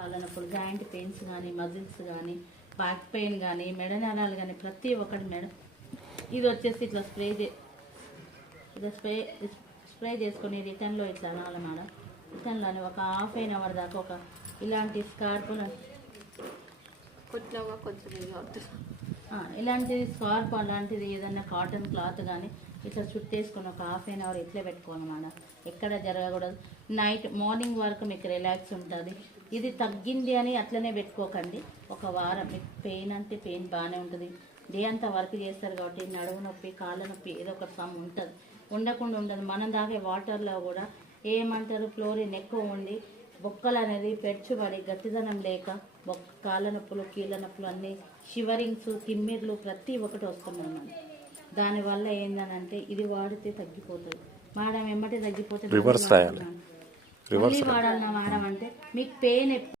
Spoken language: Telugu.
కాళ్ళ నొప్పులు, జాయింట్ పెయిన్స్ కానీ, మజిల్స్ కానీ, బ్యాక్ పెయిన్ కానీ, మెడ నరాలు కానీ ప్రతి ఒక్కటి మేడం. ఇది వచ్చేసి ఇట్లా స్ప్రే చేసుకొని రిటర్న్లో ఇట్లా అనాలి మేడం. రిటర్న్లోనే ఒక ½ దాకా ఒక ఇలాంటి స్కార్పులు ఇలాంటిది స్కార్ప్ అలాంటిది ఏదన్నా కాటన్ క్లాత్ కానీ ఇట్లా చుట్టేసుకొని ఒక ½ ఇట్లా పెట్టుకోవాలి మేడం. ఎక్కడ జరగకూడదు. మార్నింగ్ వరకు మీకు రిలాక్స్ ఉంటుంది. ఇది తగ్గింది అని అట్లనే పెట్టుకోకండి. ఒక వారం మీకు పెయిన్ అంటే పెయిన్ బాగానే ఉంటుంది. డే అంతా వర్క్ చేస్తారు కాబట్టి నడుము నొప్పి, కాళ్ళ నొప్పి ఏదో ఒక సమ్ ఉంటుంది, ఉండకుండా ఉండదు. మనం తాగే వాటర్లో కూడా ఏమంటారు క్లోరిన్ ఎక్కువ ఉండి బొక్కలు అనేది పెచ్చుబడి గట్టిదనం లేక కాళ్ళ నొప్పులు, కీళ్ళ నొప్పులు అన్నీ షివరింగ్స్, తిమ్మిర్లు ప్రతి ఒక్కటి వస్తున్నాయి మనం. దానివల్ల ఏందనంటే ఇది వాడితే తగ్గిపోతుంది మేడం. ఎమ్మటి తగ్గిపోతే మళ్ళీ వాడాలన్నా వాడమంటే మీకు పెయిన్